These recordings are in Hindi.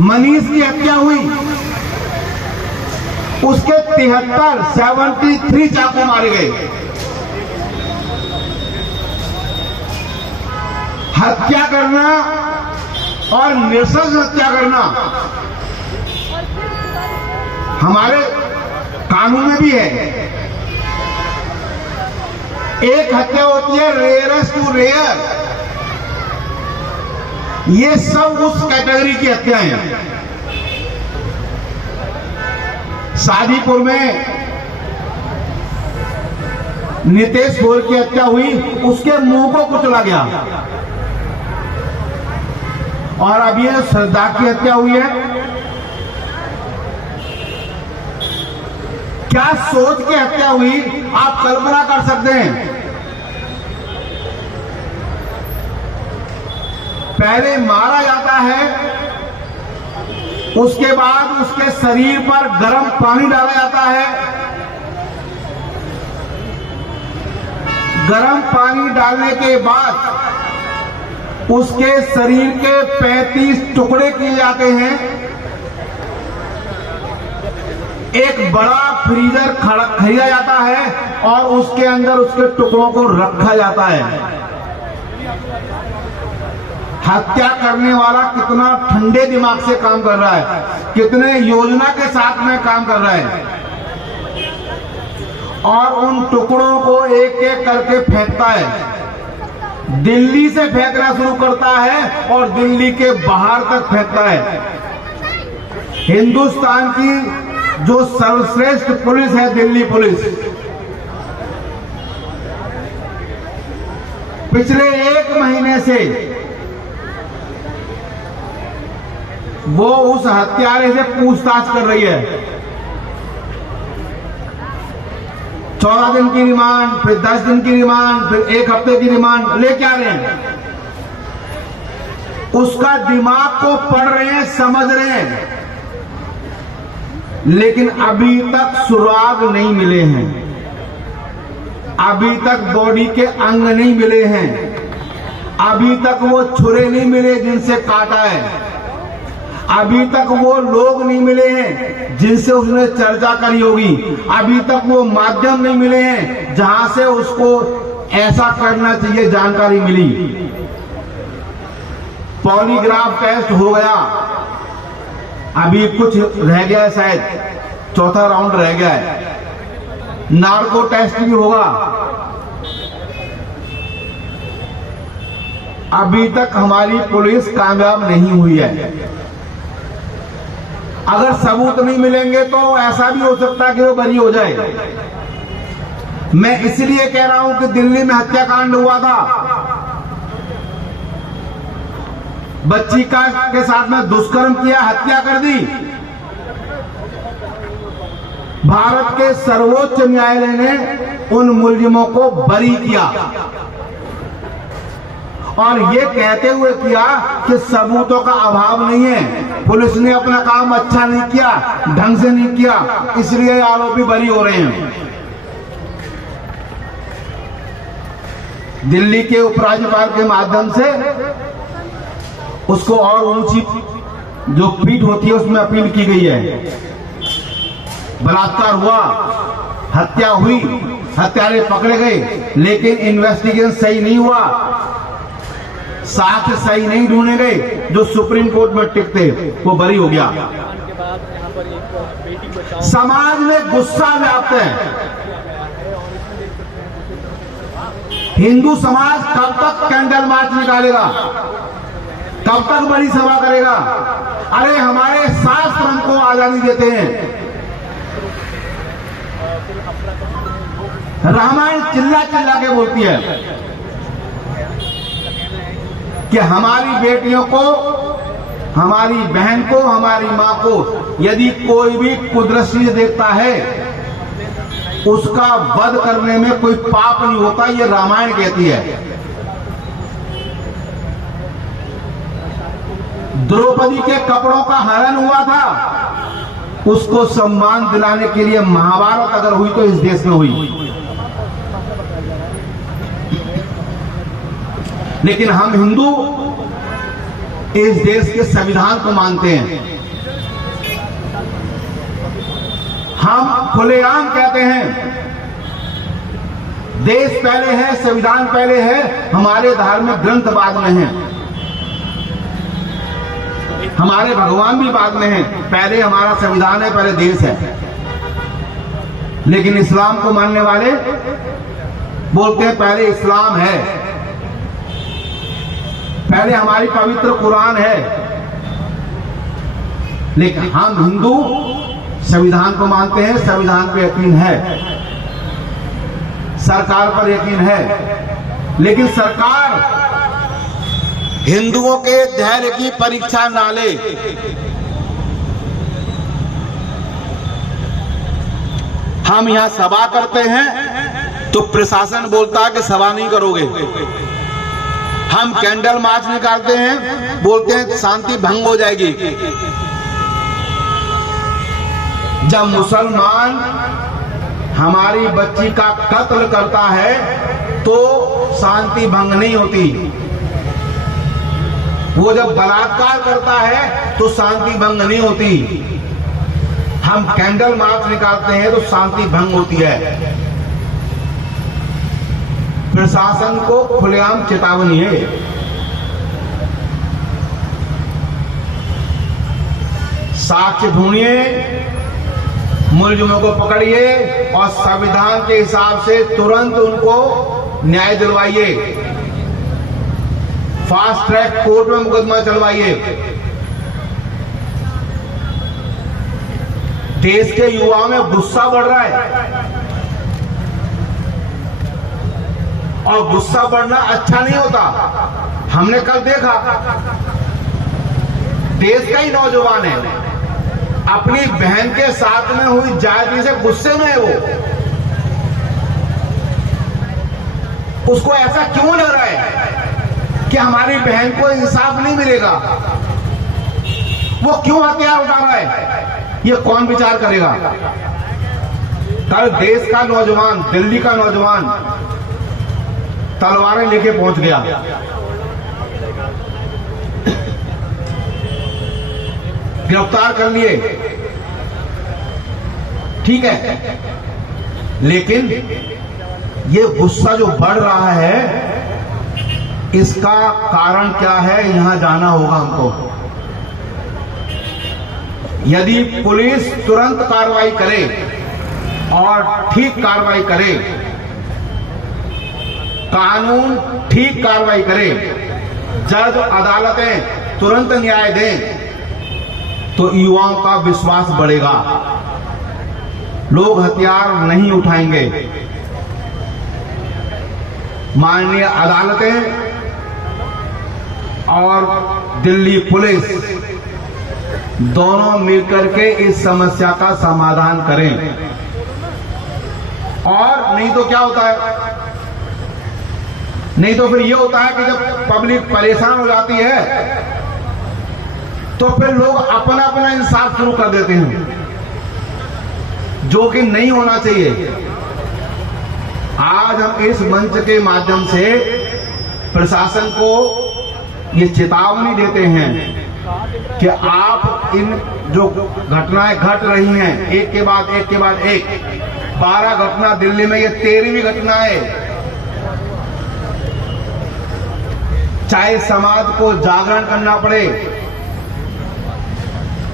मनीष की हत्या हुई, उसके 73 चाकू मारे गए। हत्या करना और नृशंस हत्या करना हमारे कानून में भी है। एक हत्या होती है रेयरेस्ट टू रेयर, ये सब उस कैटेगरी की हत्याएं हैं। शादीपुर में नितेश गोयल की हत्या हुई, उसके मुंह को कुचला गया। और अब ये सरदार की हत्या हुई है। क्या सोच के हत्या हुई, आप कल्पना कर सकते हैं। पहले मारा जाता है, उसके बाद उसके शरीर पर गर्म पानी डाला जाता है। गर्म पानी डालने के बाद उसके शरीर के 35 टुकड़े किए जाते हैं। एक बड़ा फ्रीजर खरीदा जाता है और उसके अंदर उसके टुकड़ों को रखा जाता है। हत्या करने वाला कितना ठंडे दिमाग से काम कर रहा है, कितने योजना के साथ में काम कर रहा है, और उन टुकड़ों को एक एक करके फेंकता है। दिल्ली से फेंकना शुरू करता है और दिल्ली के बाहर तक फेंकता है। हिंदुस्तान की जो सर्वश्रेष्ठ पुलिस है, दिल्ली पुलिस, पिछले 1 महीने से वो उस हत्यारे से पूछताछ कर रही है। 14 दिन की रिमांड, फिर 10 दिन की रिमांड, फिर 1 हफ्ते की रिमांड लेके आ रहे हैं। उसका दिमाग को पढ़ रहे हैं, समझ रहे हैं, लेकिन अभी तक सुराग नहीं मिले हैं। अभी तक बॉडी के अंग नहीं मिले हैं। अभी तक वो छुरे नहीं मिले जिनसे काटा है। अभी तक वो लोग नहीं मिले हैं जिनसे उसने चर्चा करी होगी। अभी तक वो माध्यम नहीं मिले हैं जहां से उसको ऐसा करना चाहिए जानकारी मिली। पॉलीग्राफ टेस्ट हो गया, अभी कुछ रह गया है, शायद 4था राउंड रह गया है। नार्को टेस्ट भी होगा। अभी तक हमारी पुलिस कामयाब नहीं हुई है। अगर सबूत नहीं मिलेंगे तो ऐसा भी हो सकता है कि वो बरी हो जाए। मैं इसलिए कह रहा हूं कि दिल्ली में हत्याकांड हुआ था, बच्ची के साथ में दुष्कर्म किया, हत्या कर दी। भारत के सर्वोच्च न्यायालय ने उन मुलजिमों को बरी किया और ये कहते हुए किया कि सबूतों का अभाव नहीं है, पुलिस ने अपना काम अच्छा नहीं किया, ढंग से नहीं किया, इसलिए आरोपी बरी हो रहे हैं। दिल्ली के उपराज्यपाल के माध्यम से उसको और ऊंची जो पीठ होती है उसमें अपील की गई है। बलात्कार हुआ, हत्या हुई, हत्यारे पकड़े गए, लेकिन इन्वेस्टिगेशन सही नहीं हुआ, साक्ष्य सही नहीं ढूंढे गए जो सुप्रीम कोर्ट में टिकते, वो बरी हो गया। समाज में गुस्सा व्याप्त है। हिंदू समाज कब तक कैंडल मार्च निकालेगा, कब तक बड़ी सभा करेगा? अरे हमारे शास्त्र हमको आजादी देते हैं। रामायण चिल्ला चिल्ला के बोलती है कि हमारी बेटियों को, हमारी बहन को, हमारी मां को यदि कोई भी कुदृष्टि देखता है उसका वध करने में कोई पाप नहीं होता, ये रामायण कहती है। द्रौपदी के कपड़ों का हरण हुआ था, उसको सम्मान दिलाने के लिए महाभारत अगर हुई तो इस देश में हुई। लेकिन हम हिंदू इस देश के संविधान को मानते हैं। हम खुलेआम कहते हैं देश पहले है, संविधान पहले है, हमारे धार्मिक ग्रंथ बाद में हैं, हमारे भगवान भी बाद में हैं, पहले हमारा संविधान है, पहले देश है। लेकिन इस्लाम को मानने वाले बोलते हैं पहले इस्लाम है, पहले हमारी पवित्र कुरान है। लेकिन हम हिंदू संविधान को मानते हैं, संविधान पर यकीन है, सरकार पर यकीन है। लेकिन सरकार हिंदुओं के धैर्य की परीक्षा ना ले। हम यहां सभा करते हैं तो प्रशासन बोलता है कि सभा नहीं करोगे। हम कैंडल मार्च निकालते हैं, बोलते हैं शांति भंग हो जाएगी। जब मुसलमान हमारी बच्ची का कत्ल करता है तो शांति भंग नहीं होती, वो जब बलात्कार करता है तो शांति भंग नहीं होती। हम कैंडल मार्च निकालते हैं तो शांति भंग होती है। प्रशासन को खुलेआम चेतावनी है। साक्ष्य ढूंढिए, मुलजिमों को पकड़िए और संविधान के हिसाब से तुरंत उनको न्याय दिलवाइए। फास्ट ट्रैक कोर्ट में मुकदमा चलवाइए। देश के युवाओं में गुस्सा बढ़ रहा है और गुस्सा बढ़ना अच्छा नहीं होता। हमने कल देखा, देश का ही नौजवान है, अपनी बहन के साथ में हुई जाति से गुस्से में है। उसको ऐसा क्यों लग रहा है कि हमारी बहन को इंसाफ नहीं मिलेगा? वो क्यों हथियार उठा रहा है? ये कौन विचार करेगा? कल देश का नौजवान, दिल्ली का नौजवान तलवारें लेके पहुंच गया। गिरफ्तार कर लिए, ठीक है, लेकिन ये गुस्सा जो बढ़ रहा है, इसका कारण क्या है, यहां जाना होगा हमको। यदि पुलिस तुरंत कार्रवाई करे और ठीक कार्रवाई करे, कानून ठीक कार्रवाई करे, जज अदालतें तुरंत न्याय दें, तो युवाओं का विश्वास बढ़ेगा, लोग हथियार नहीं उठाएंगे। माननीय अदालतें और दिल्ली पुलिस दोनों मिलकर के इस समस्या का समाधान करें। और नहीं तो क्या होता है, नहीं तो फिर ये होता है कि जब पब्लिक परेशान हो जाती है तो फिर लोग अपना अपना इंसाफ शुरू कर देते हैं, जो कि नहीं होना चाहिए। आज हम इस मंच के माध्यम से प्रशासन को ये चेतावनी देते हैं कि आप इन जो घटनाएं घट रही हैं, एक के बाद एक के बाद एक, 12 घटना दिल्ली में, ये 13वीं घटना है। चाहे समाज को जागरण करना पड़े,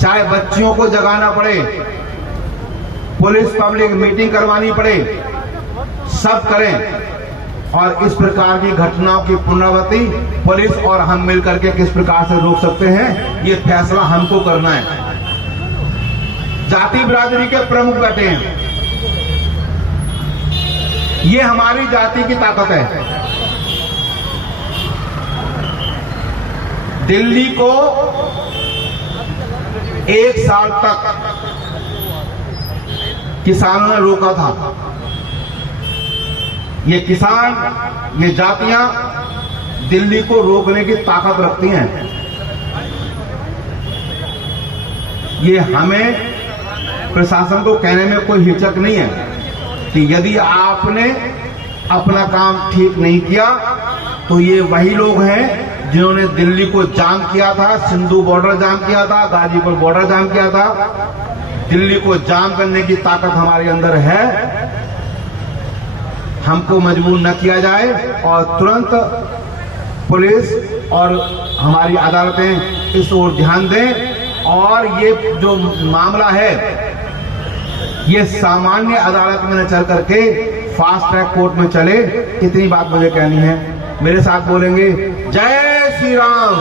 चाहे बच्चियों को जगाना पड़े, पुलिस पब्लिक मीटिंग करवानी पड़े, सब करें। और इस प्रकार की घटनाओं की पुनरावृत्ति पुलिस और हम मिलकर के किस प्रकार से रोक सकते हैं, ये फैसला हमको करना है। जाति बिरादरी के प्रमुख बैठे हैं, ये हमारी जाति की ताकत है। दिल्ली को 1 साल तक किसानों ने रोका था। ये किसान, ये जातियां दिल्ली को रोकने की ताकत रखती हैं। ये हमें प्रशासन को कहने में कोई हिचक नहीं है कि यदि आपने अपना काम ठीक नहीं किया तो ये वही लोग हैं जिन्होंने दिल्ली को जाम किया था, सिंधु बॉर्डर जाम किया था, गाजीपुर बॉर्डर जाम किया था। दिल्ली को जाम करने की ताकत हमारे अंदर है। हमको मजबूर न किया जाए और तुरंत पुलिस और हमारी अदालतें इस ओर ध्यान दें और ये जो मामला है ये सामान्य अदालत में न चल करके फास्ट ट्रैक कोर्ट में चले। इतनी बात मुझे कहनी है। मेरे साथ बोलेंगे जय श्री राम।